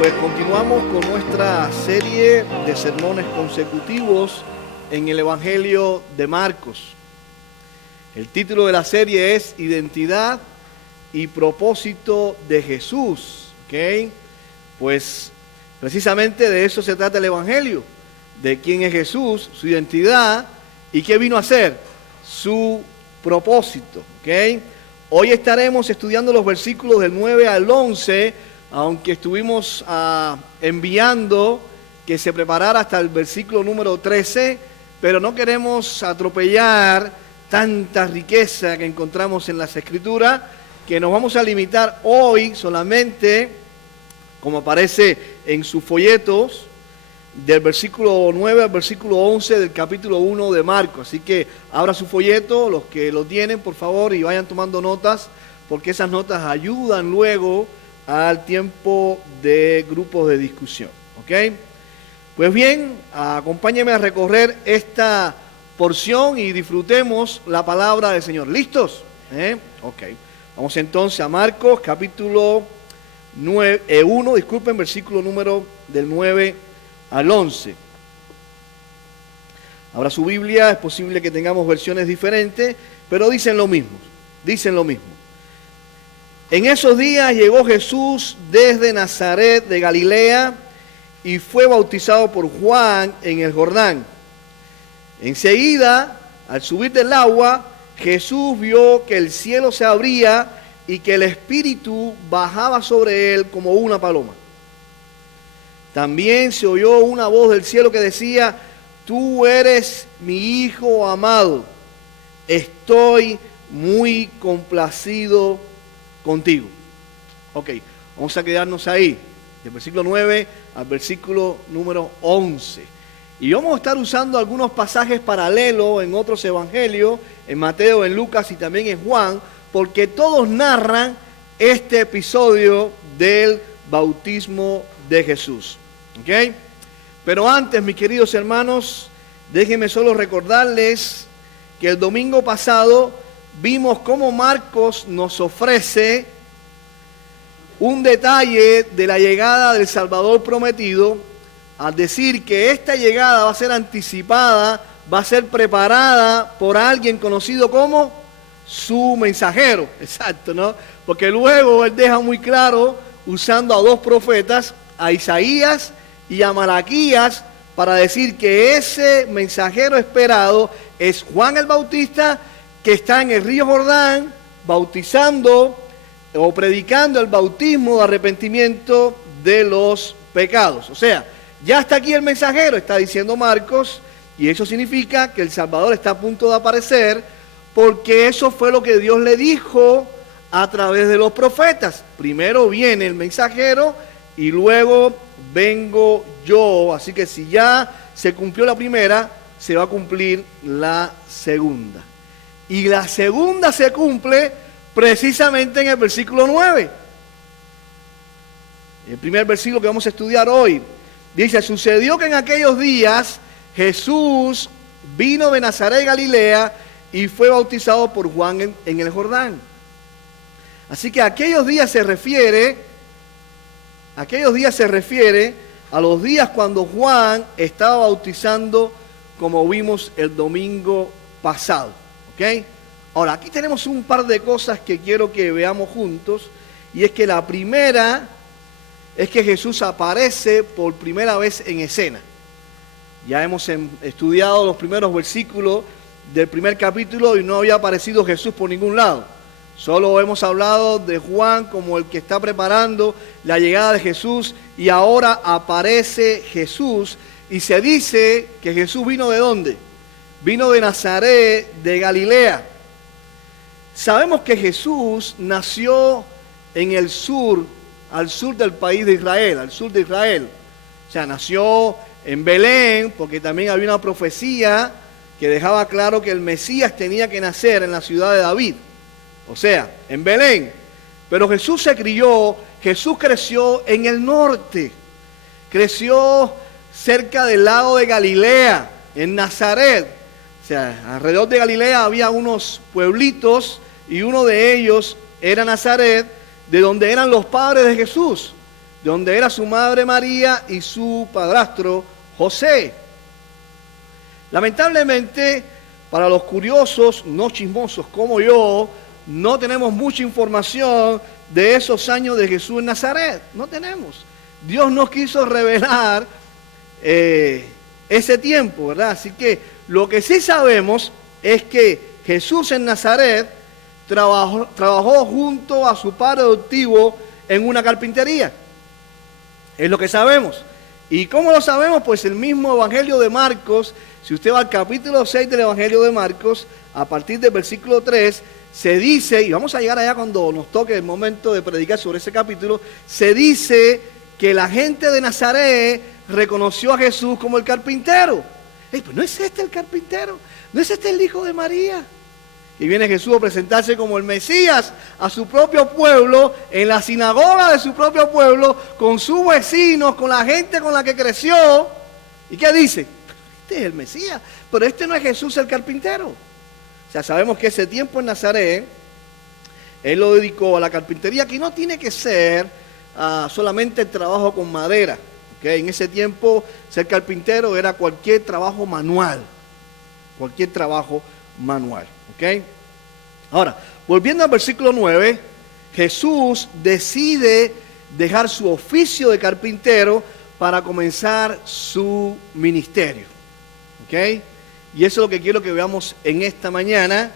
Pues continuamos con nuestra serie de sermones consecutivos en el Evangelio de Marcos. El título de la serie es Identidad y propósito de Jesús. ¿Ok? Pues precisamente de eso se trata el Evangelio, de quién es Jesús, su identidad y qué vino a hacer, su propósito. ¿Ok? Hoy estaremos estudiando los versículos del 9 al 11, aunque estuvimos enviando que se preparara hasta el versículo número 13, pero no queremos atropellar tanta riqueza que encontramos en las Escrituras, que nos vamos a limitar hoy solamente, como aparece en sus folletos, del versículo 9 al versículo 11 del capítulo 1 de Marcos. Así que abra su folleto, los que lo tienen, por favor, y vayan tomando notas, porque esas notas ayudan luego al tiempo de grupos de discusión. ¿Ok? Pues bien, acompáñenme a recorrer esta porción y disfrutemos la palabra del Señor. ¿Listos? Ok. Vamos entonces a Marcos, capítulo 1, versículo número del 9 al 11. Ahora su Biblia, es posible que tengamos versiones diferentes, pero dicen lo mismo. En esos días llegó Jesús desde Nazaret de Galilea y fue bautizado por Juan en el Jordán. Enseguida, al subir del agua, Jesús vio que el cielo se abría y que el Espíritu bajaba sobre él como una paloma. También se oyó una voz del cielo que decía: tú eres mi Hijo amado, estoy muy complacido contigo. Ok, vamos a quedarnos ahí, del versículo 9 al versículo número 11. Y vamos a estar usando algunos pasajes paralelos en otros evangelios, en Mateo, en Lucas y también en Juan, porque todos narran este episodio del bautismo de Jesús. ¿Ok? Pero antes, mis queridos hermanos, déjenme solo recordarles que el domingo pasado vimos cómo Marcos nos ofrece un detalle de la llegada del Salvador prometido, al decir que esta llegada va a ser anticipada, va a ser preparada por alguien conocido como su mensajero. Exacto, ¿no? Porque luego él deja muy claro, usando a dos profetas, a Isaías y a Malaquías, para decir que ese mensajero esperado es Juan el Bautista, que está en el río Jordán bautizando o predicando el bautismo de arrepentimiento de los pecados. O sea, ya está aquí el mensajero, está diciendo Marcos, y eso significa que el Salvador está a punto de aparecer, porque eso fue lo que Dios le dijo a través de los profetas. Primero viene el mensajero y luego vengo yo. Así que si ya se cumplió la primera, se va a cumplir la segunda. Y la segunda se cumple precisamente en el versículo 9. El primer versículo que vamos a estudiar hoy dice: sucedió que en aquellos días Jesús vino de Nazaret de Galilea y fue bautizado por Juan en el Jordán. Así que aquellos días se refiere a los días cuando Juan estaba bautizando, como vimos el domingo pasado. ¿Ok? Ahora, aquí tenemos un par de cosas que quiero que veamos juntos, y es que la primera es que Jesús aparece por primera vez en escena. Ya hemos estudiado los primeros versículos del primer capítulo y no había aparecido Jesús por ningún lado. Solo hemos hablado de Juan como el que está preparando la llegada de Jesús, y ahora aparece Jesús y se dice que Jesús vino ¿de dónde? Vino de Nazaret de Galilea. Sabemos que Jesús nació en el sur, al sur del país de Israel, al sur de Israel. O sea, nació en Belén, porque también había una profecía que dejaba claro que el Mesías tenía que nacer en la ciudad de David. O sea, en Belén. Pero Jesús Jesús creció en el norte. Creció cerca del lago de Galilea, en Nazaret. O sea, alrededor de Galilea había unos pueblitos y uno de ellos era Nazaret, de donde eran los padres de Jesús. de donde era su madre María y su padrastro José. Lamentablemente, para los curiosos, no chismosos como yo, no tenemos mucha información de esos años de Jesús en Nazaret. No tenemos. Dios nos quiso revelar ese tiempo, ¿verdad? Así que lo que sí sabemos es que Jesús en Nazaret trabajó junto a su padre adoptivo en una carpintería. Es lo que sabemos. ¿Y cómo lo sabemos? Pues el mismo Evangelio de Marcos, si usted va al capítulo 6 del Evangelio de Marcos, a partir del versículo 3, se dice, y vamos a llegar allá cuando nos toque el momento de predicar sobre ese capítulo, se dice que la gente de Nazaret reconoció a Jesús como el carpintero. Pues ¿no es este el carpintero? ¿No es este el hijo de María? Y viene Jesús a presentarse como el Mesías a su propio pueblo, en la sinagoga de su propio pueblo, con sus vecinos, con la gente con la que creció. ¿Y qué dice? Este es el Mesías, pero este no es Jesús el carpintero. O sea, sabemos que ese tiempo en Nazaret, él lo dedicó a la carpintería, que no tiene que ser solamente el trabajo con madera. ¿Okay? En ese tiempo, ser carpintero era cualquier trabajo manual. Cualquier trabajo manual. ¿Okay? Ahora, volviendo al versículo 9, Jesús decide dejar su oficio de carpintero para comenzar su ministerio. ¿Okay? Y eso es lo que quiero que veamos en esta mañana.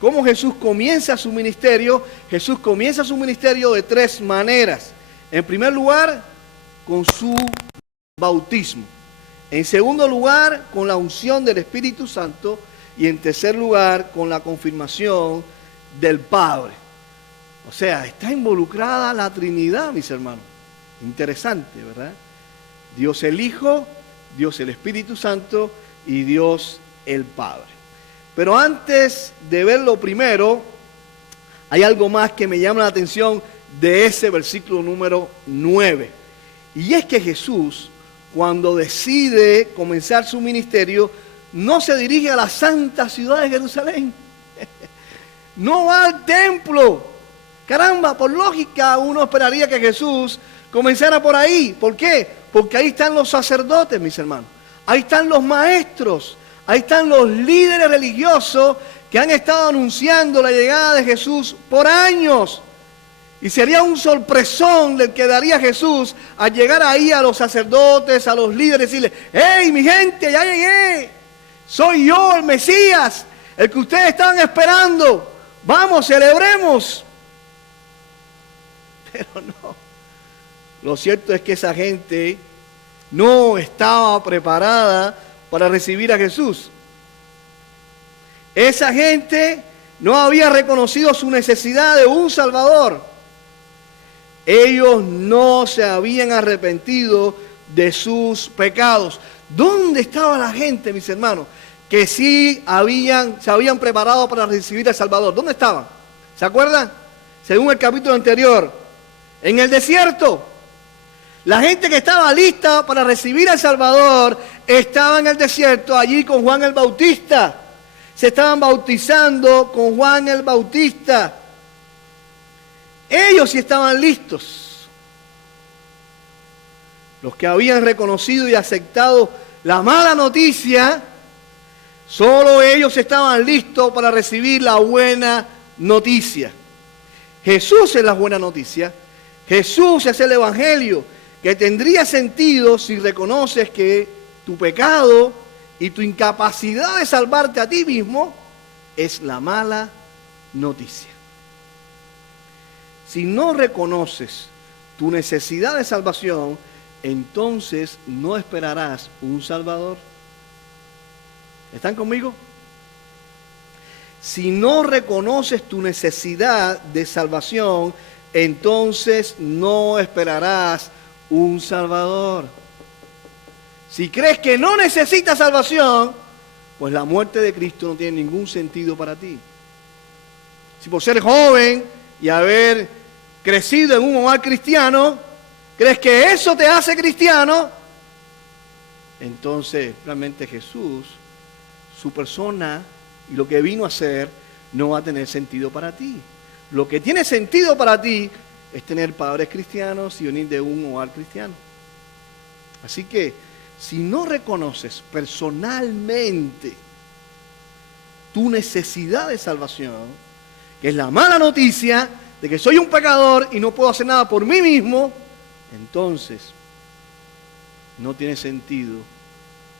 ¿Cómo Jesús comienza su ministerio? Jesús comienza su ministerio de tres maneras. En primer lugar, con su bautismo. En segundo lugar, con la unción del Espíritu Santo. Y en tercer lugar, con la confirmación del Padre. O sea, está involucrada la Trinidad, mis hermanos. Interesante, ¿verdad? Dios el Hijo, Dios el Espíritu Santo y Dios el Padre. Pero antes de ver lo primero, hay algo más que me llama la atención de ese versículo número 9. Y es que Jesús, cuando decide comenzar su ministerio, no se dirige a la santa ciudad de Jerusalén. No va al templo. Caramba, por lógica uno esperaría que Jesús comenzara por ahí. ¿Por qué? Porque ahí están los sacerdotes, mis hermanos. Ahí están los maestros. Ahí están los líderes religiosos que han estado anunciando la llegada de Jesús por años. Y sería un sorpresón el que daría Jesús al llegar ahí a los sacerdotes, a los líderes, y decirles: ¡hey, mi gente, ya llegué! Soy yo, el Mesías, el que ustedes estaban esperando. Vamos, celebremos. Pero no. Lo cierto es que esa gente no estaba preparada para recibir a Jesús. Esa gente no había reconocido su necesidad de un Salvador. Ellos no se habían arrepentido de sus pecados. ¿Dónde estaba la gente, mis hermanos, que sí se habían preparado para recibir al Salvador? ¿Dónde estaban? ¿Se acuerdan? Según el capítulo anterior, en el desierto. La gente que estaba lista para recibir al Salvador estaba en el desierto, allí con Juan el Bautista. Se estaban bautizando con Juan el Bautista. Ellos sí estaban listos. Los que habían reconocido y aceptado la mala noticia, solo ellos estaban listos para recibir la buena noticia. Jesús es la buena noticia. Jesús es el Evangelio que tendría sentido si reconoces que tu pecado y tu incapacidad de salvarte a ti mismo es la mala noticia. Si no reconoces tu necesidad de salvación, entonces no esperarás un Salvador. ¿Están conmigo? Si no reconoces tu necesidad de salvación, entonces no esperarás un Salvador. Si crees que no necesitas salvación, pues la muerte de Cristo no tiene ningún sentido para ti. Si por ser joven y haber crecido en un hogar cristiano, crees que eso te hace cristiano, entonces realmente Jesús, su persona y lo que vino a hacer no va a tener sentido para ti. Lo que tiene sentido para ti es tener padres cristianos y venir de un hogar cristiano. Así que, si no reconoces personalmente tu necesidad de salvación, que es la mala noticia de que soy un pecador y no puedo hacer nada por mí mismo, entonces no tiene sentido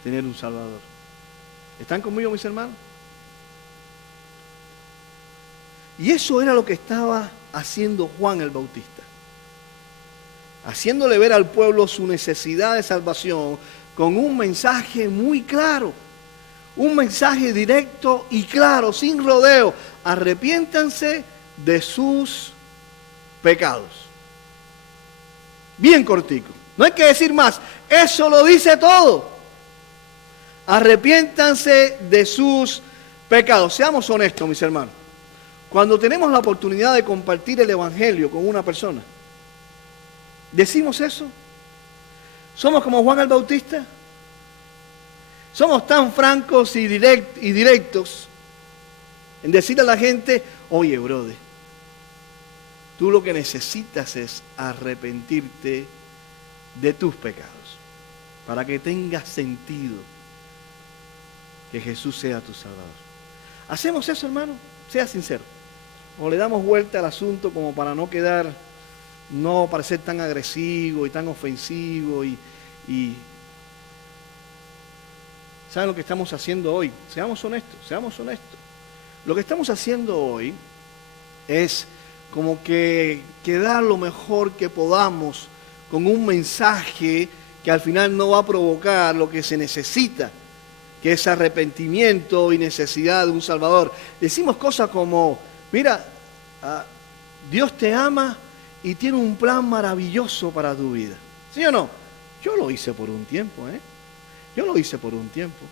tener un Salvador. ¿Están conmigo, mis hermanos? Y eso era lo que estaba haciendo Juan el Bautista, haciéndole ver al pueblo su necesidad de salvación con un mensaje muy claro, un mensaje directo y claro, sin rodeo. Arrepiéntanse de sus pecados. Bien cortico, no hay que decir más, eso lo dice todo. Arrepiéntanse de sus pecados. Seamos honestos, mis hermanos. Cuando tenemos la oportunidad de compartir el Evangelio con una persona, ¿decimos eso? ¿Somos como Juan el Bautista? ¿Somos tan francos y directos en decirle a la gente, oye, brother, tú lo que necesitas es arrepentirte de tus pecados para que tenga sentido que Jesús sea tu Salvador? ¿Hacemos eso, hermano? Sea sincero. ¿O le damos vuelta al asunto como para no parecer tan agresivo y tan ofensivo y ¿saben lo que estamos haciendo hoy? Seamos honestos. Lo que estamos haciendo hoy es como que dar lo mejor que podamos con un mensaje que al final no va a provocar lo que se necesita, que es arrepentimiento y necesidad de un Salvador. Decimos cosas como, mira, Dios te ama y tiene un plan maravilloso para tu vida. ¿Sí o no? Yo lo hice por un tiempo, Yo lo hice por un tiempo.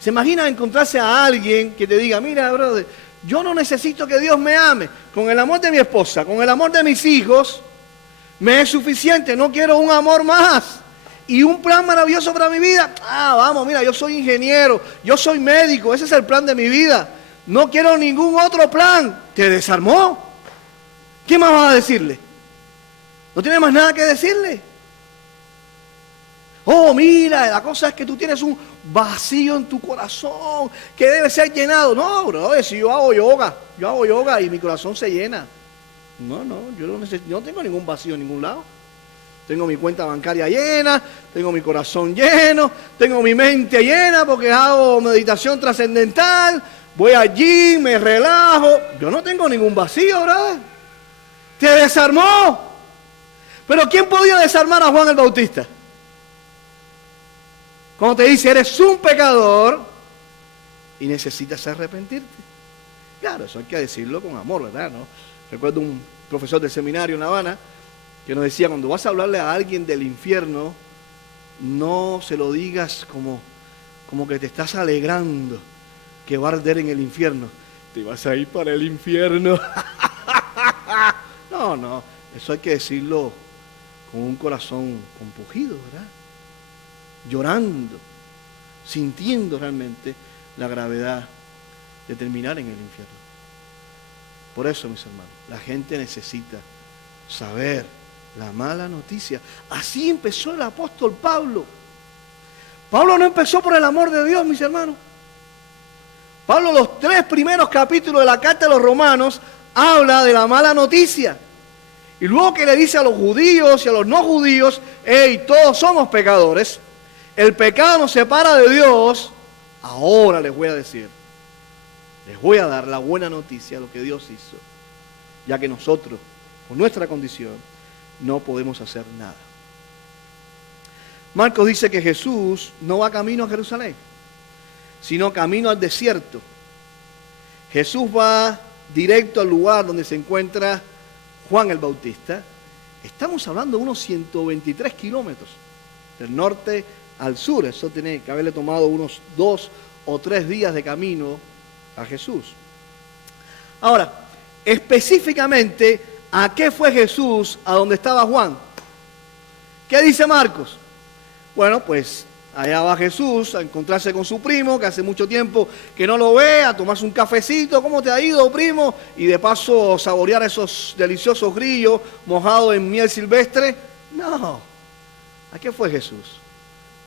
¿Se imagina encontrarse a alguien que te diga, mira, brother, yo no necesito que Dios me ame. Con el amor de mi esposa, con el amor de mis hijos, me es suficiente, no quiero un amor más. Y un plan maravilloso para mi vida. Vamos, mira, yo soy ingeniero, yo soy médico, ese es el plan de mi vida. No quiero ningún otro plan. ¿Te desarmó? ¿Qué más vas a decirle? No tiene más nada que decirle. Oh, mira, la cosa es que tú tienes un vacío en tu corazón que debe ser llenado. No, bro, si yo hago yoga y mi corazón se llena. No, yo no tengo ningún vacío en ningún lado. Tengo mi cuenta bancaria llena, tengo mi corazón lleno, tengo mi mente llena porque hago meditación trascendental, voy allí, me relajo. Yo no tengo ningún vacío, ¿verdad? ¿Te desarmó? Pero ¿quién podía desarmar a Juan el Bautista? Cuando te dice, eres un pecador y necesitas arrepentirte. Claro, eso hay que decirlo con amor, ¿verdad? ¿No? Recuerdo un profesor del seminario en La Habana que nos decía, cuando vas a hablarle a alguien del infierno, no se lo digas como que te estás alegrando que va a arder en el infierno. Te vas a ir para el infierno. No, eso hay que decirlo con un corazón compungido, ¿verdad? Llorando, sintiendo realmente la gravedad de terminar en el infierno. Por eso, mis hermanos, la gente necesita saber la mala noticia. Así empezó el apóstol Pablo. Pablo no empezó por el amor de Dios, mis hermanos. Pablo, los 3 primeros capítulos de la carta de los Romanos, habla de la mala noticia. Y luego que le dice a los judíos y a los no judíos, hey, todos somos pecadores, el pecado nos separa de Dios. Ahora les voy a decir, les voy a dar la buena noticia de lo que Dios hizo, ya que nosotros, por nuestra condición, no podemos hacer nada. Marcos dice que Jesús no va camino a Jerusalén, sino camino al desierto. Jesús va directo al lugar donde se encuentra Juan el Bautista. Estamos hablando de unos 123 kilómetros del norte al sur. Eso tiene que haberle tomado unos 2 o 3 días de camino a Jesús. Ahora, específicamente, ¿a qué fue Jesús a donde estaba Juan? ¿Qué dice Marcos? Bueno, pues allá va Jesús a encontrarse con su primo, que hace mucho tiempo que no lo ve, a tomarse un cafecito. ¿Cómo te ha ido, primo? Y de paso saborear esos deliciosos grillos mojados en miel silvestre. No. ¿A qué fue Jesús?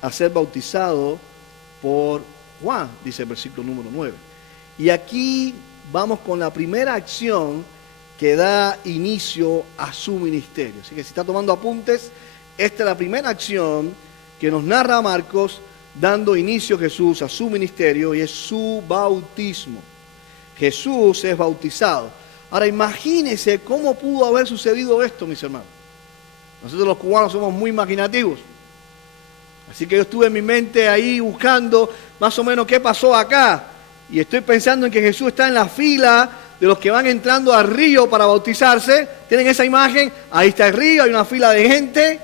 A ser bautizado por Juan, dice el versículo número 9. Y aquí vamos con la primera acción que da inicio a su ministerio. Así que si está tomando apuntes, esta es la primera acción que nos narra Marcos, dando inicio Jesús a su ministerio, y es su bautismo. Jesús es bautizado. Ahora imagínense cómo pudo haber sucedido esto, mis hermanos. Nosotros los cubanos somos muy imaginativos. Así que yo estuve en mi mente ahí buscando más o menos qué pasó acá. Y estoy pensando en que Jesús está en la fila de los que van entrando al río para bautizarse. ¿Tienen esa imagen? Ahí está el río, hay una fila de gente.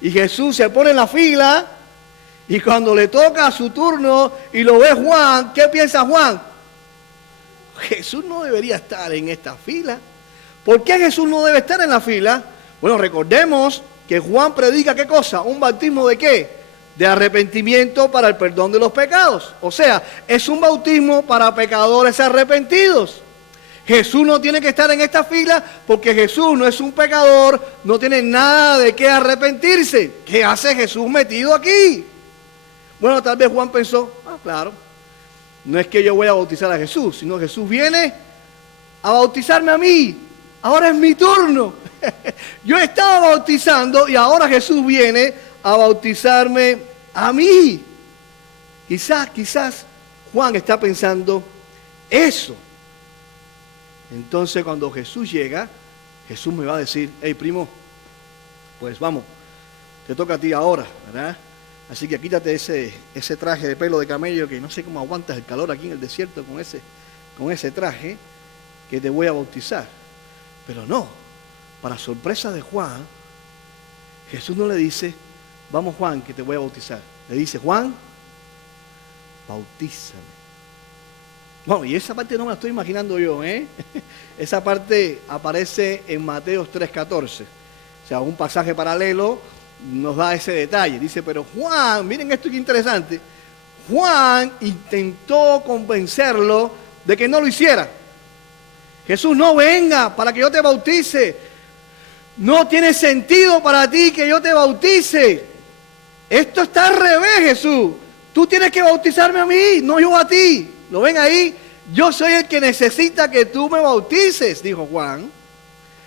Y Jesús se pone en la fila. Y cuando le toca su turno y lo ve Juan, ¿qué piensa Juan? Jesús no debería estar en esta fila. ¿Por qué Jesús no debe estar en la fila? Bueno, recordemos que Juan predica ¿qué cosa? ¿Un bautismo de qué? De arrepentimiento para el perdón de los pecados. O sea, es un bautismo para pecadores arrepentidos. Jesús no tiene que estar en esta fila porque Jesús no es un pecador, no tiene nada de qué arrepentirse. ¿Qué hace Jesús metido aquí? Bueno, tal vez Juan pensó, claro, no es que yo voy a bautizar a Jesús, sino Jesús viene a bautizarme a mí. Ahora es mi turno. Yo estaba bautizando y ahora Jesús viene a bautizarme a mí. Quizás Juan está pensando eso. Entonces cuando Jesús llega, Jesús me va a decir, hey primo, pues vamos, te toca a ti ahora, ¿verdad? Así que quítate ese traje de pelo de camello, que no sé cómo aguantas el calor aquí en el desierto con ese traje, que te voy a bautizar. Pero no, para sorpresa de Juan, Jesús no le dice, vamos Juan, que te voy a bautizar. Le dice, Juan, bautízame. Bueno, y esa parte no me la estoy imaginando yo, ¿eh? Esa parte aparece en Mateo 3:14. O sea, un pasaje paralelo nos da ese detalle. Dice, pero Juan, miren esto que interesante. Juan intentó convencerlo de que no lo hiciera. Jesús, no venga para que yo te bautice. No tiene sentido para ti que yo te bautice. Esto está al revés, Jesús. Tú tienes que bautizarme a mí, no yo a ti. ¿Lo ven ahí? Yo soy el que necesita que tú me bautices, dijo Juan.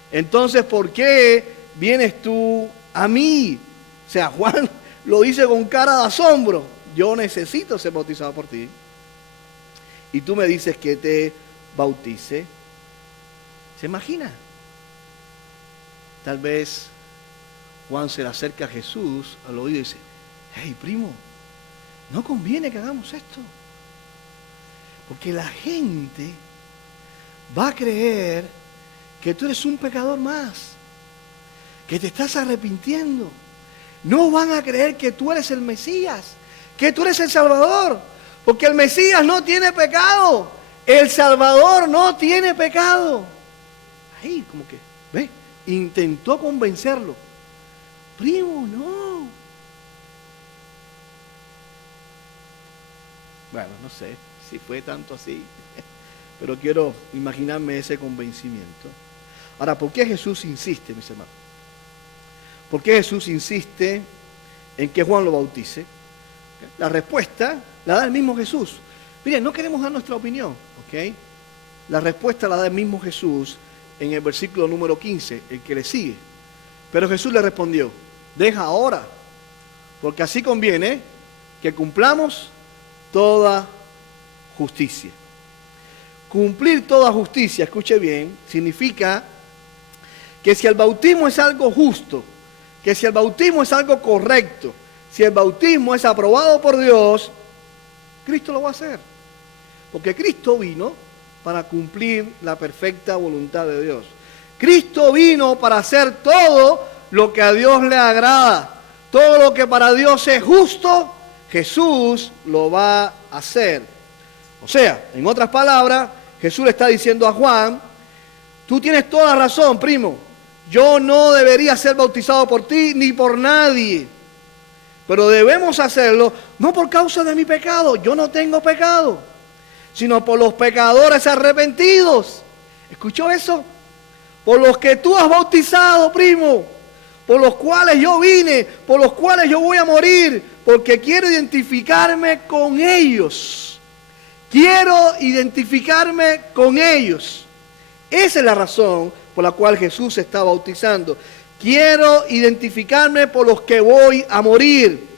Entonces, ¿por qué vienes tú a mí? O sea, Juan lo dice con cara de asombro. Yo necesito ser bautizado por ti. Y tú me dices que te bautice. ¿Se imagina? Tal vez Juan se le acerca a Jesús al oído y dice, hey primo, no conviene que hagamos esto. Porque la gente va a creer que tú eres un pecador más, que te estás arrepintiendo. No van a creer que tú eres el Mesías, que tú eres el Salvador, porque el Mesías no tiene pecado, el Salvador no tiene pecado. Ahí como que, ¿ves? Intentó convencerlo. Primo, no. Bueno, no sé si fue tanto así, pero quiero imaginarme ese convencimiento. Ahora, ¿por qué Jesús insiste, mis hermanos? ¿Por qué Jesús insiste en que Juan lo bautice? La respuesta la da el mismo Jesús. Miren, no queremos dar nuestra opinión, ¿ok? La respuesta la da el mismo Jesús en el versículo número 15, el que le sigue. Pero Jesús le respondió, deja ahora, porque así conviene que cumplamos toda justicia. Cumplir toda justicia, escuche bien, significa que si el bautismo es algo justo, que si el bautismo es algo correcto, si el bautismo es aprobado por Dios, Cristo lo va a hacer. Porque Cristo vino para cumplir la perfecta voluntad de Dios. Cristo vino para hacer todo lo que a Dios le agrada. Todo lo que para Dios es justo, Jesús lo va a hacer. O sea, en otras palabras, Jesús le está diciendo a Juan, tú tienes toda la razón, primo. Yo no debería ser bautizado por ti ni por nadie. Pero debemos hacerlo no por causa de mi pecado, yo no tengo pecado, sino por los pecadores arrepentidos. ¿Escuchó eso? Por los que tú has bautizado, primo, por los cuales yo vine, por los cuales yo voy a morir, porque quiero identificarme con ellos. Quiero identificarme con ellos. Esa es la razón por la cual Jesús se está bautizando. Quiero identificarme por los que voy a morir.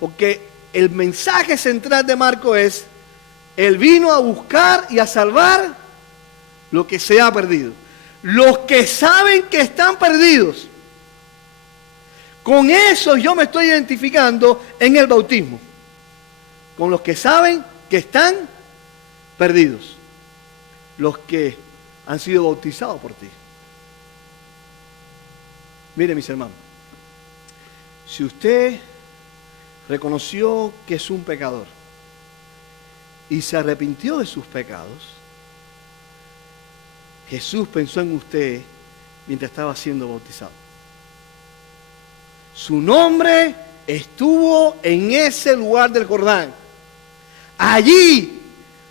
Porque el mensaje central de Marcos es: Él vino a buscar y a salvar lo que se ha perdido. Los que saben que están perdidos. Con eso yo me estoy identificando en el bautismo. Con los que saben que están perdidos. Los que han sido bautizados por ti. Mire, mis hermanos, si usted reconoció que es un pecador y se arrepintió de sus pecados, Jesús pensó en usted mientras estaba siendo bautizado. Su nombre estuvo en ese lugar del Jordán. Allí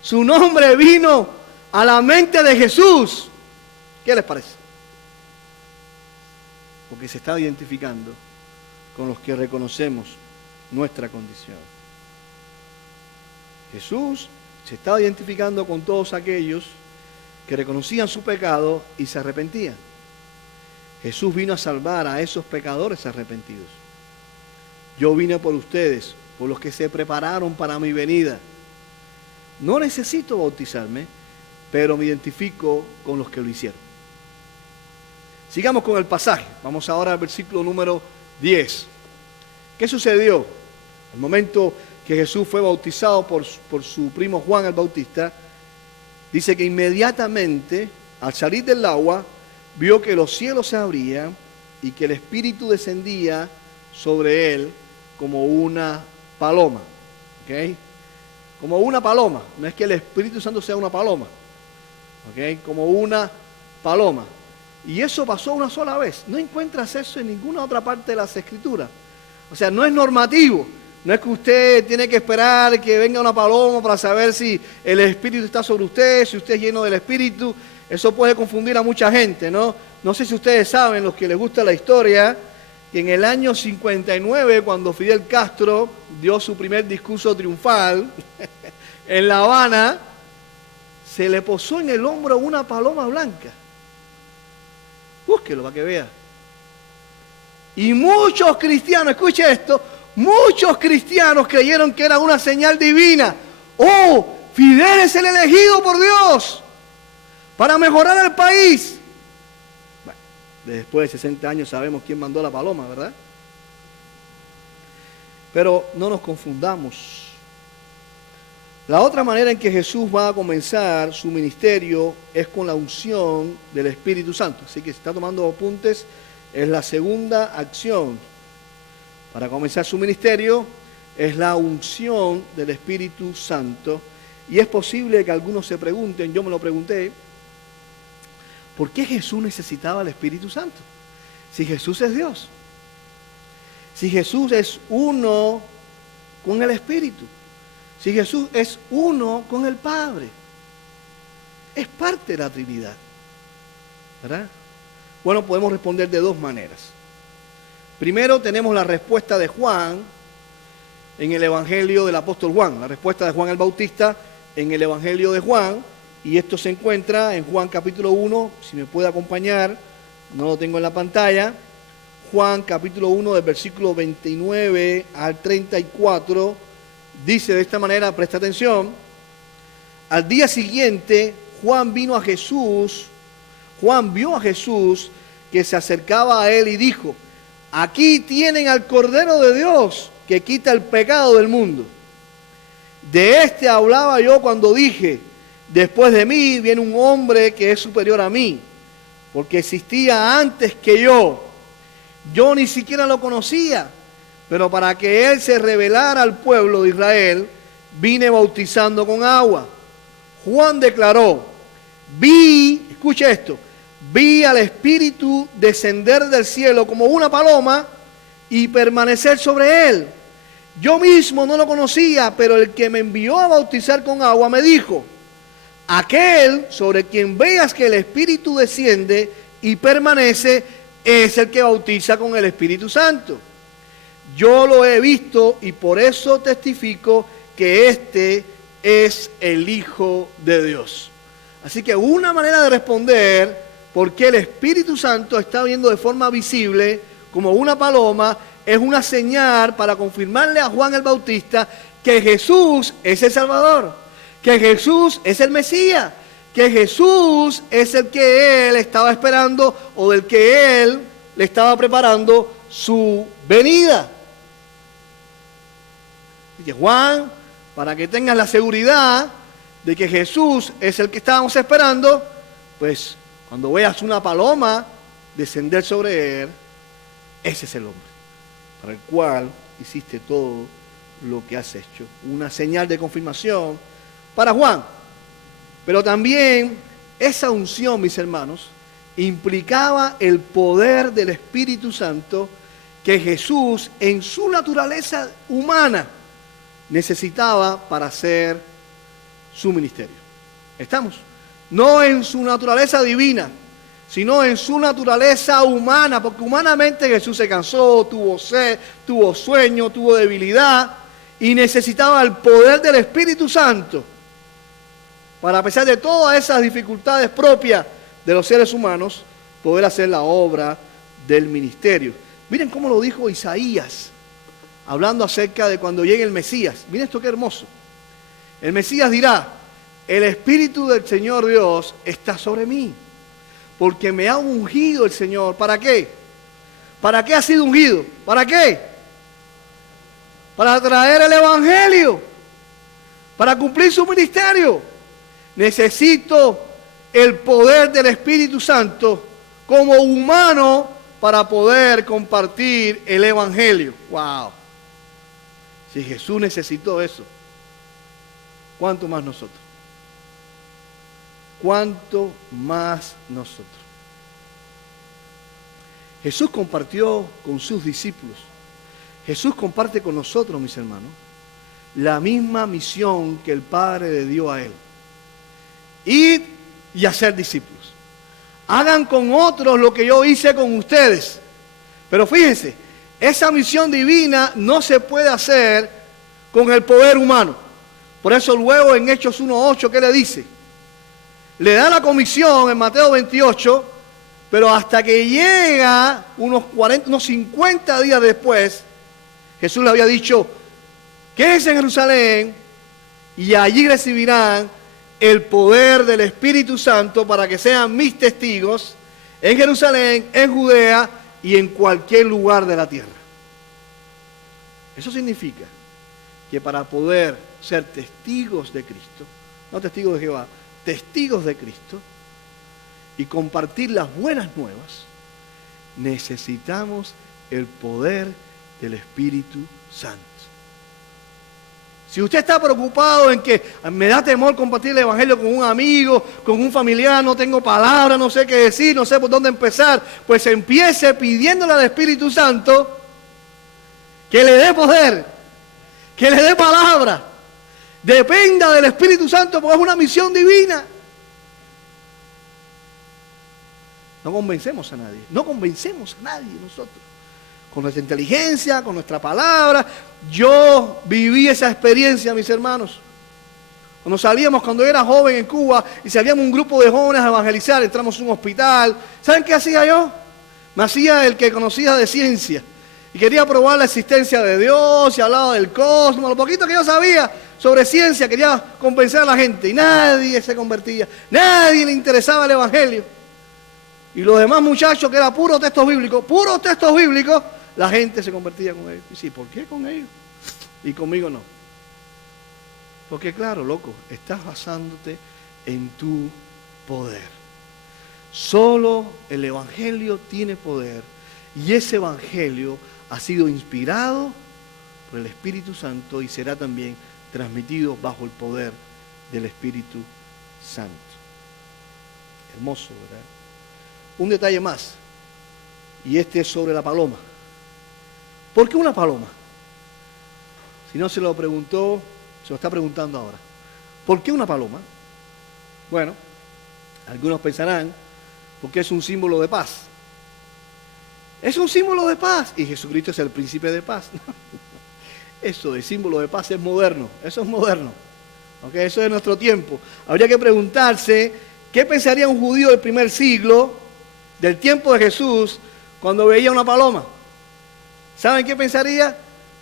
su nombre vino a la mente de Jesús. ¿Qué les parece? Porque se está identificando con los que reconocemos nuestra condición. Jesús se estaba identificando con todos aquellos que reconocían su pecado y se arrepentían. Jesús vino a salvar a esos pecadores arrepentidos. Yo vine por ustedes, por los que se prepararon para mi venida. No necesito bautizarme, pero me identifico con los que lo hicieron. Sigamos con el pasaje. Vamos ahora al versículo número 10. ¿Qué sucedió? Al momento que Jesús fue bautizado por su primo Juan el Bautista, dice que inmediatamente, al salir del agua, vio que los cielos se abrían y que el Espíritu descendía sobre él como una paloma. ¿Ok? Como una paloma. No es que el Espíritu Santo sea una paloma. ¿Ok? Como una paloma. Y eso pasó una sola vez. No encuentras eso en ninguna otra parte de las Escrituras. O sea, no es normativo. No es que usted tiene que esperar que venga una paloma para saber si el Espíritu está sobre usted, si usted es lleno del Espíritu. Eso puede confundir a mucha gente, ¿no? No sé si ustedes saben, los que les gusta la historia, que en el año 59, cuando Fidel Castro dio su primer discurso triunfal en La Habana, se le posó en el hombro una paloma blanca. Búsquelo para que vea. Y muchos cristianos, escuche esto, muchos cristianos creyeron que era una señal divina. ¡Oh! Fidel es el elegido por Dios para mejorar el país. Bueno, después de 60 años sabemos quién mandó la paloma, ¿verdad? Pero no nos confundamos. La otra manera en que Jesús va a comenzar su ministerio es con la unción del Espíritu Santo. Así que si está tomando apuntes, es la segunda acción para comenzar su ministerio, es la unción del Espíritu Santo. Y es posible que algunos se pregunten, yo me lo pregunté, ¿por qué Jesús necesitaba el Espíritu Santo? Si Jesús es Dios. Si Jesús es uno con el Espíritu. Si Jesús es uno con el Padre. Es parte de la Trinidad. ¿Verdad? Bueno, podemos responder de dos maneras. Primero tenemos la respuesta de Juan en el Evangelio del apóstol Juan. La respuesta de Juan el Bautista en el Evangelio de Juan. Y esto se encuentra en Juan capítulo 1. Si me puede acompañar, no lo tengo en la pantalla. Juan capítulo 1 del versículo 29 al 34. Dice de esta manera, presta atención. Al día siguiente, Juan vio a Jesús que se acercaba a él y dijo: aquí tienen al Cordero de Dios que quita el pecado del mundo. De este hablaba yo cuando dije: después de mí viene un hombre que es superior a mí, porque existía antes que yo. Yo ni siquiera lo conocía, pero para que él se revelara al pueblo de Israel, vine bautizando con agua. Juan declaró: escucha esto, vi al Espíritu descender del cielo como una paloma y permanecer sobre él. Yo mismo no lo conocía, pero el que me envió a bautizar con agua me dijo: aquel sobre quien veas que el Espíritu desciende y permanece es el que bautiza con el Espíritu Santo. Yo lo he visto y por eso testifico que este es el Hijo de Dios. Así que una manera de responder por qué el Espíritu Santo está viendo de forma visible como una paloma es una señal para confirmarle a Juan el Bautista que Jesús es el Salvador, que Jesús es el Mesías, que Jesús es el que él estaba esperando o del que él le estaba preparando su venida. Y que Juan, para que tengas la seguridad de que Jesús es el que estábamos esperando, pues cuando veas una paloma descender sobre él, ese es el hombre para el cual hiciste todo lo que has hecho. Una señal de confirmación para Juan. Pero también esa unción, mis hermanos, implicaba el poder del Espíritu Santo que Jesús en su naturaleza humana necesitaba para hacer su ministerio. ¿Estamos? No en su naturaleza divina, sino en su naturaleza humana, porque humanamente Jesús se cansó, tuvo sed, tuvo sueño, tuvo debilidad y necesitaba el poder del Espíritu Santo para, a pesar de todas esas dificultades propias de los seres humanos, poder hacer la obra del ministerio. Miren cómo lo dijo Isaías, hablando acerca de cuando llegue el Mesías. Miren esto qué hermoso. El Mesías dirá: el Espíritu del Señor Dios está sobre mí, porque me ha ungido el Señor. ¿Para qué? ¿Para qué ha sido ungido? ¿Para qué? Para traer el Evangelio, para cumplir su ministerio. Necesito el poder del Espíritu Santo como humano para poder compartir el Evangelio. ¡Wow! Si Jesús necesitó eso, ¿cuánto más nosotros? ¿Cuánto más nosotros? Jesús compartió con sus discípulos. Jesús comparte con nosotros, mis hermanos, la misma misión que el Padre le dio a él. Ir y hacer discípulos. Hagan con otros lo que yo hice con ustedes. Pero fíjense, esa misión divina no se puede hacer con el poder humano. Por eso luego en Hechos 1:8, ¿qué le dice? Le da la comisión en Mateo 28, pero hasta que llega unos 50 días después, Jesús le había dicho: quédense en Jerusalén y allí recibirán el poder del Espíritu Santo para que sean mis testigos en Jerusalén, en Judea y en cualquier lugar de la tierra. Eso significa que para poder ser testigos de Cristo, no testigos de Jehová, testigos de Cristo y compartir las buenas nuevas, necesitamos el poder del Espíritu Santo. Si usted está preocupado en que me da temor compartir el Evangelio con un amigo, con un familiar, no tengo palabras, no sé qué decir, no sé por dónde empezar, pues empiece pidiéndole al Espíritu Santo que le dé poder, que le dé palabra. Dependa del Espíritu Santo porque es una misión divina. No convencemos a nadie, no convencemos a nadie nosotros. Con nuestra inteligencia, con nuestra palabra. Yo viví esa experiencia, mis hermanos. Cuando yo era joven en Cuba y salíamos un grupo de jóvenes a evangelizar, entramos a un hospital. ¿Saben qué hacía yo? Me hacía el que conocía de ciencia. Y quería probar la existencia de Dios y hablaba del cosmos. Lo poquito que yo sabía sobre ciencia, quería convencer a la gente. Y nadie se convertía. Nadie le interesaba el Evangelio. Y los demás muchachos, que era puros textos bíblicos, la gente se convertía con ellos. Y sí, ¿por qué con ellos? Y conmigo no. Porque claro, loco, estás basándote en tu poder. Solo el Evangelio tiene poder. Y ese Evangelio ha sido inspirado por el Espíritu Santo y será también transmitido bajo el poder del Espíritu Santo. Hermoso, ¿verdad? Un detalle más, y este es sobre la paloma. ¿Por qué una paloma? Si no se lo preguntó, se lo está preguntando ahora. ¿Por qué una paloma? Bueno, algunos pensarán, porque es un símbolo de paz. Es un símbolo de paz. Y Jesucristo es el príncipe de paz. Eso de símbolo de paz es moderno. Eso es moderno. ¿Okay? Eso es de nuestro tiempo. Habría que preguntarse, ¿qué pensaría un judío del primer siglo, del tiempo de Jesús, cuando veía una paloma? ¿Saben qué pensaría?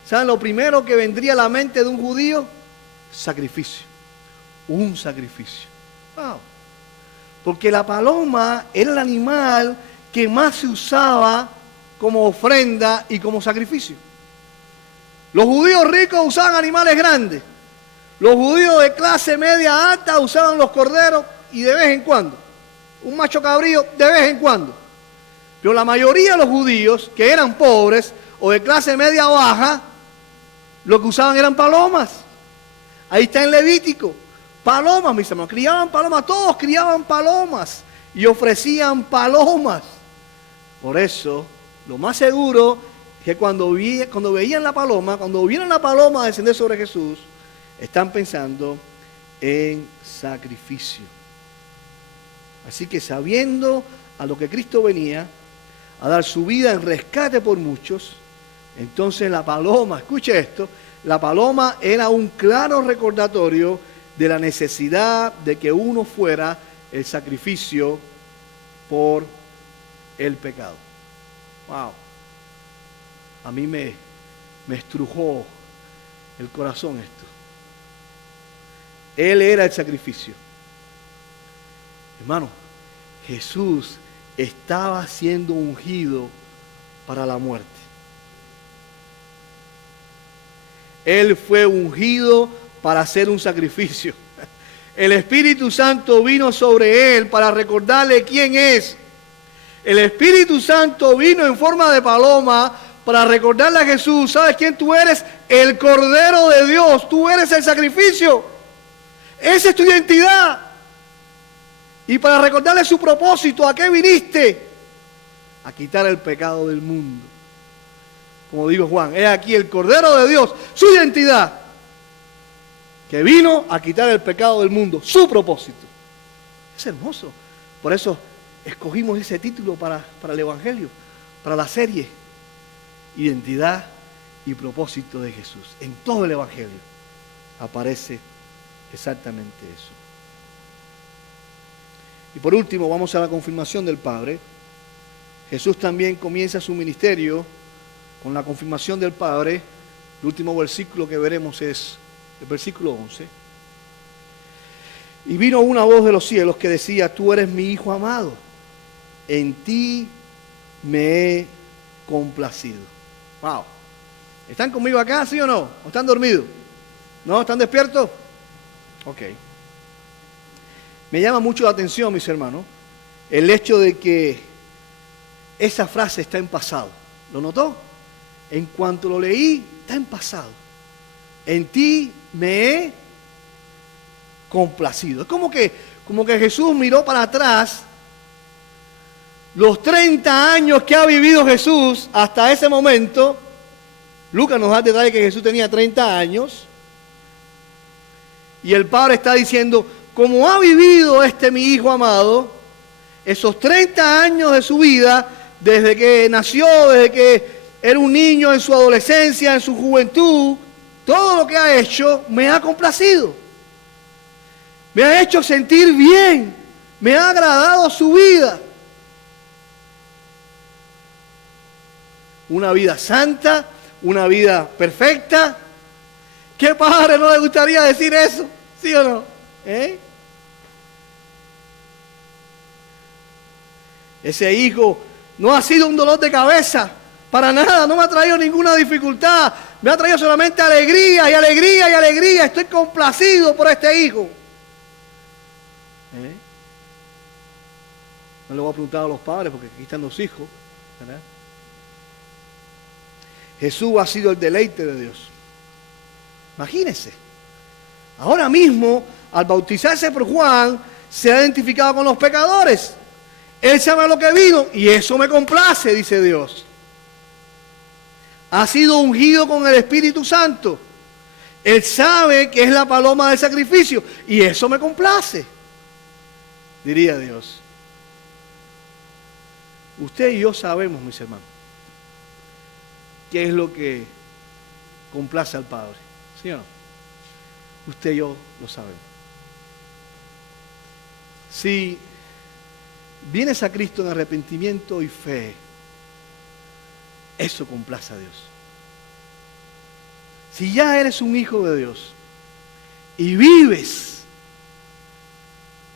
¿Saben lo primero que vendría a la mente de un judío? Sacrificio. Un sacrificio. Wow. Porque la paloma era el animal que más se usaba como ofrenda y como sacrificio. Los judíos ricos usaban animales grandes. Los judíos de clase media alta usaban los corderos y de vez en cuando. Un macho cabrío de vez en cuando. Pero la mayoría de los judíos que eran pobres o de clase media baja, lo que usaban eran palomas. Ahí está en Levítico. Palomas, mis hermanos. Criaban palomas. Todos criaban palomas. Y ofrecían palomas. Por eso, lo más seguro es que cuando veían la paloma, cuando vieron la paloma descender sobre Jesús, están pensando en sacrificio. Así que sabiendo a lo que Cristo venía, a dar su vida en rescate por muchos, entonces la paloma, escuche esto, la paloma era un claro recordatorio de la necesidad de que uno fuera el sacrificio por el pecado. Wow. A mí me estrujó el corazón esto. Él era el sacrificio. Hermano, Jesús estaba siendo ungido para la muerte. Él fue ungido para hacer un sacrificio. El Espíritu Santo vino sobre él para recordarle quién es. El Espíritu Santo vino en forma de paloma para recordarle a Jesús, ¿sabes quién tú eres? El Cordero de Dios, tú eres el sacrificio. Esa es tu identidad. Y para recordarle su propósito, ¿a qué viniste? A quitar el pecado del mundo. Como dijo Juan, es aquí el Cordero de Dios, su identidad, que vino a quitar el pecado del mundo, su propósito. Es hermoso. Por eso escogimos ese título para el Evangelio, para la serie, Identidad y propósito de Jesús. En todo el Evangelio aparece exactamente eso. Y por último, vamos a la confirmación del Padre. Jesús también comienza su ministerio con la confirmación del Padre. El último versículo que veremos es el versículo 11. Y vino una voz de los cielos que decía, tú eres mi Hijo amado, en ti me he complacido. Wow. ¿Están conmigo acá, sí o no? ¿O están dormidos? ¿No? ¿Están despiertos? Ok. Me llama mucho la atención, mis hermanos, el hecho de que esa frase está en pasado. ¿Lo notó? En cuanto lo leí, está en pasado. En ti me he complacido. Es como que Jesús miró para atrás los 30 años que ha vivido Jesús hasta ese momento. Lucas nos da el detalle que Jesús tenía 30 años. Y el Padre está diciendo, como ha vivido mi Hijo amado, esos 30 años de su vida, desde que nació, desde que era un niño, en su adolescencia, en su juventud, todo lo que ha hecho me ha complacido. Me ha hecho sentir bien. Me ha agradado su vida. Una vida santa, una vida perfecta. ¿Qué padre no le gustaría decir eso? ¿Sí o no? Ese hijo no ha sido un dolor de cabeza. Para nada, no me ha traído ninguna dificultad. Me ha traído solamente alegría y alegría y alegría. Estoy complacido por este hijo. No le voy a preguntar a los padres porque aquí están los hijos, ¿verdad? Jesús ha sido el deleite de Dios. Imagínense. Ahora mismo, al bautizarse por Juan, se ha identificado con los pecadores. Él sabe lo que vino y eso me complace, dice Dios. ha sido ungido con el Espíritu Santo. Él sabe que es la paloma del sacrificio y eso me complace, diría Dios. Usted y yo sabemos, mis hermanos, qué es lo que complace al Padre, ¿sí o no? Usted y yo lo sabemos. Si vienes a Cristo en arrepentimiento y fe, eso complace a Dios. Si ya eres un hijo de Dios y vives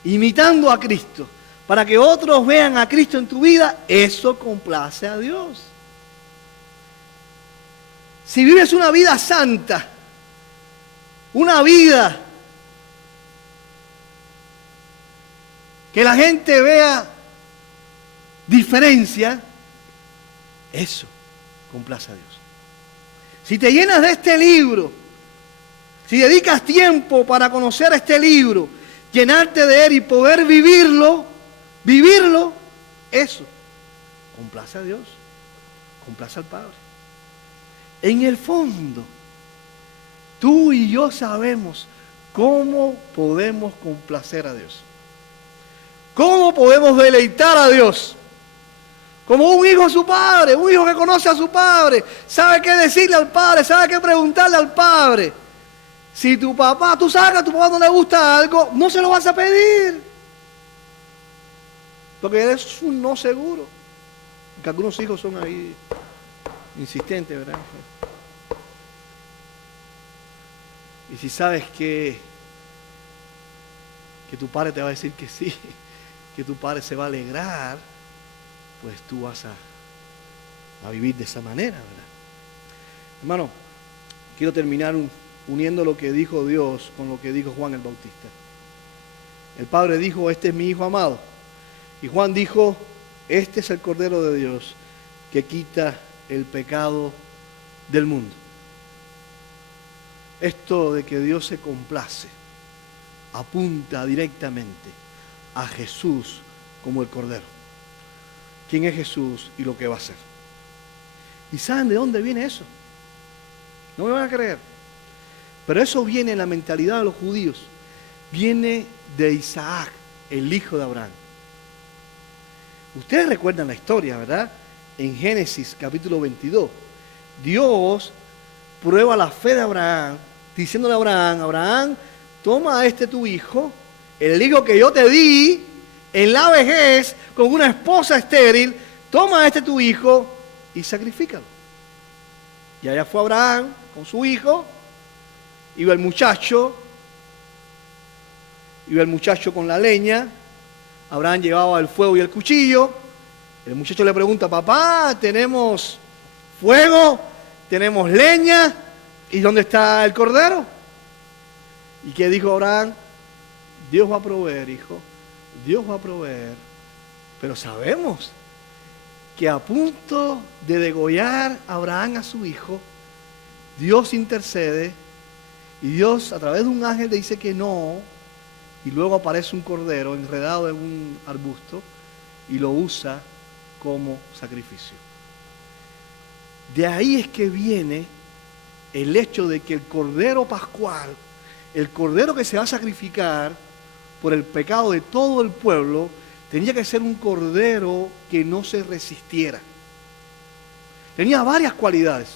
imitando a Cristo para que otros vean a Cristo en tu vida, eso complace a Dios. Si vives una vida santa, una vida que la gente vea diferencia, eso complace a Dios. Si te llenas de este libro, si dedicas tiempo para conocer este libro, llenarte de él y poder vivirlo, eso complace a Dios, complace al Padre. En el fondo, tú y yo sabemos cómo podemos complacer a Dios. ¿Cómo podemos deleitar a Dios? Como un hijo a su padre, un hijo que conoce a su padre, sabe qué decirle al padre, sabe qué preguntarle al padre. Si tu papá, tú sabes que a tu papá no le gusta algo, no se lo vas a pedir. Porque eres un no seguro. Que algunos hijos son ahí insistentes, ¿verdad? Y si sabes que tu padre te va a decir que sí, que tu padre se va a alegrar, pues tú vas a vivir de esa manera, ¿verdad? Hermano, quiero terminar uniendo lo que dijo Dios con lo que dijo Juan el Bautista. El Padre dijo, este es mi Hijo amado. Y Juan dijo, este es el Cordero de Dios que quita el pecado del mundo. Esto de que Dios se complace apunta directamente a Jesús como el Cordero. ¿Quién es Jesús y lo que va a hacer? ¿Y saben de dónde viene eso? No me van a creer. Pero eso viene en la mentalidad de los judíos. Viene de Isaac, el hijo de Abraham. Ustedes recuerdan la historia, ¿verdad? En Génesis capítulo 22. Dios prueba la fe de Abraham, diciéndole a Abraham, Abraham, toma a este tu hijo, el hijo que yo te di, en la vejez, con una esposa estéril, toma a este tu hijo y sacrifícalo. Y allá fue Abraham con su hijo, iba el muchacho con la leña, Abraham llevaba el fuego y el cuchillo, el muchacho le pregunta, papá, tenemos fuego, tenemos leña, ¿y dónde está el cordero? ¿Y qué dijo Abraham? Dios va a proveer, hijo. Dios va a proveer, pero sabemos que a punto de degollar a Abraham a su hijo, Dios intercede y Dios a través de un ángel le dice que no, y luego aparece un cordero enredado en un arbusto y lo usa como sacrificio. De ahí es que viene el hecho de que el cordero pascual, el cordero que se va a sacrificar por el pecado de todo el pueblo, tenía que ser un cordero que no se resistiera. Tenía varias cualidades.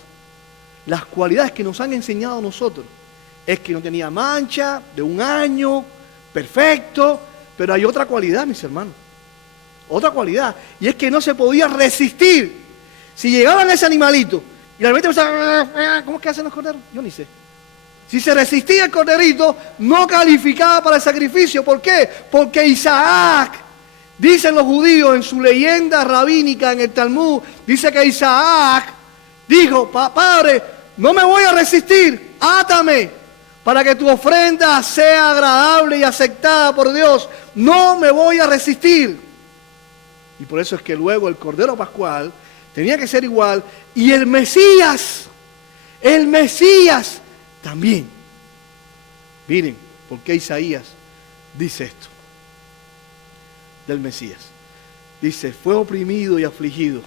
Las cualidades que nos han enseñado a nosotros es que no tenía mancha, de un año, perfecto, pero hay otra cualidad, mis hermanos. Otra cualidad, y es que no se podía resistir. Si llegaban ese animalito y la repente empezaba, ¿cómo es que hacen los corderos? Yo ni sé. Si se resistía el corderito, no calificaba para el sacrificio. ¿Por qué? Porque Isaac, dicen los judíos en su leyenda rabínica en el Talmud, dice que Isaac dijo, padre, no me voy a resistir, átame para que tu ofrenda sea agradable y aceptada por Dios. No me voy a resistir. Y por eso es que luego el cordero pascual tenía que ser igual. Y el Mesías también. Miren, ¿por qué Isaías dice esto del Mesías? Dice, fue oprimido y afligido.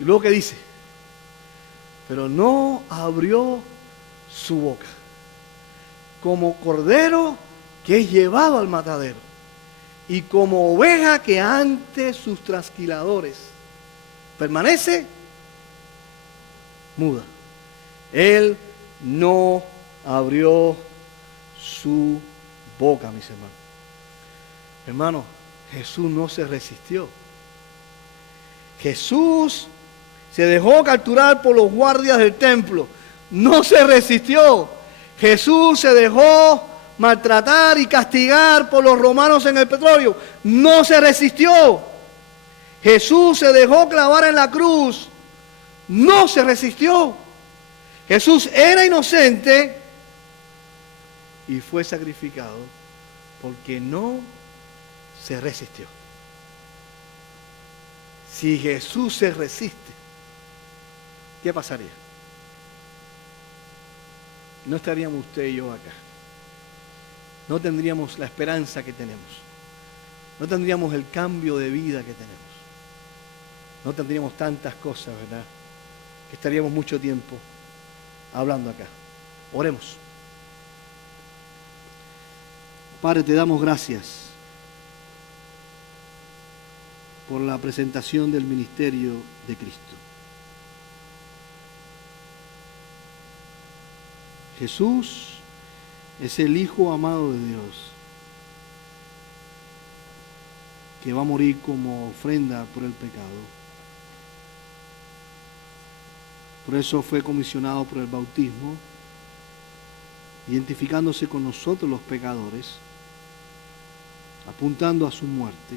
Y luego, ¿qué dice? pero no abrió su boca. Como cordero que es llevado al matadero, y como oveja que ante sus trasquiladores permanece muda. Él no abrió su boca, mis hermanos. Hermanos, Jesús no se resistió. Jesús se dejó capturar por los guardias del templo. No se resistió. Jesús se dejó maltratar y castigar por los romanos en el petróleo. No se resistió. Jesús se dejó clavar en la cruz. No se resistió. Jesús era inocente y fue sacrificado porque no se resistió. Si Jesús se resiste, ¿qué pasaría? No estaríamos usted y yo acá. No tendríamos la esperanza que tenemos. No tendríamos el cambio de vida que tenemos. No tendríamos tantas cosas, ¿verdad? Que estaríamos mucho tiempo hablando acá. Oremos. Padre, te damos gracias por la presentación del ministerio de Cristo. Jesús es el Hijo amado de Dios, que va a morir como ofrenda por el pecado. Por eso fue comisionado por el bautismo, identificándose con nosotros los pecadores, apuntando a su muerte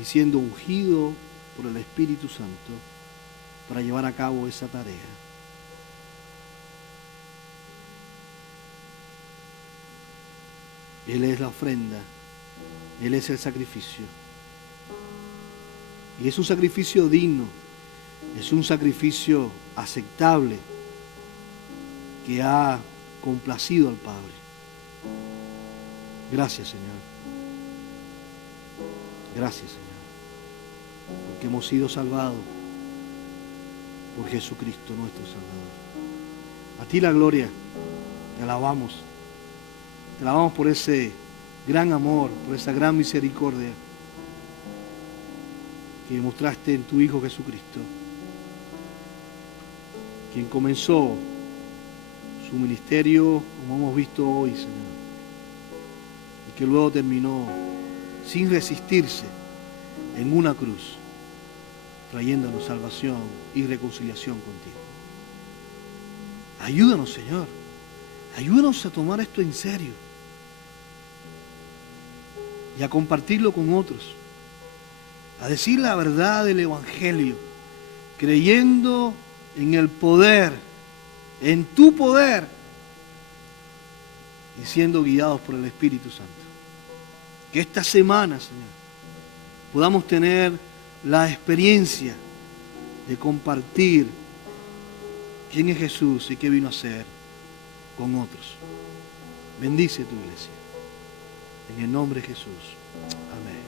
y siendo ungido por el Espíritu Santo para llevar a cabo esa tarea. Él es la ofrenda, Él es el sacrificio. Y es un sacrificio digno, es un sacrificio aceptable que ha complacido al Padre. Gracias, Señor. Gracias, Señor, porque hemos sido salvados por Jesucristo nuestro Salvador. A ti la gloria, te alabamos. Te alabamos por ese gran amor, por esa gran misericordia que mostraste en tu Hijo Jesucristo, quien comenzó su ministerio, como hemos visto hoy, Señor, y que luego terminó sin resistirse en una cruz, trayéndonos salvación y reconciliación contigo. Ayúdanos, Señor. Ayúdanos a tomar esto en serio y a compartirlo con otros, a decir la verdad del Evangelio, creyendo en el poder, en tu poder, y siendo guiados por el Espíritu Santo. Que esta semana, Señor, podamos tener la experiencia de compartir quién es Jesús y qué vino a hacer con otros. Bendice tu iglesia. En el nombre de Jesús. Amén.